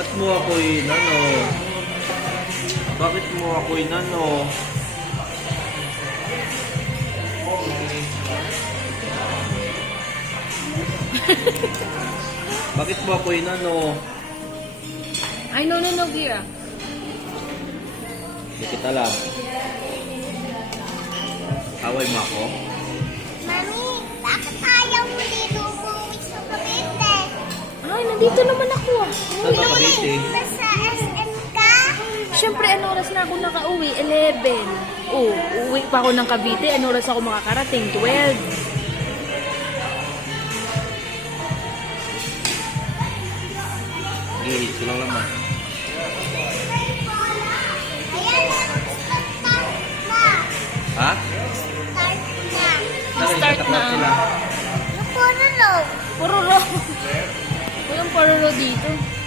Ba't mo ako inano? Bakit mo ako inano? Bakit mo ako inano? Ay, no, Gira. Hindi kita lang. Away mo ako? Mami, bakit ayaw mo dito umuwi sa Cavite? Ay, nandito naman ako. Saan ba Cavite? Nasa SM ka? Siyempre, ano oras na ako nakauwi? 11. Oh, uuwi pa ako ng Cavite. Ano oras ako makakarating? 12. Sige, ito lang naman. Ayan na, start na. Ha? Start na. Start na. Sila. Napuro no. Pururo. Walang pururo dito.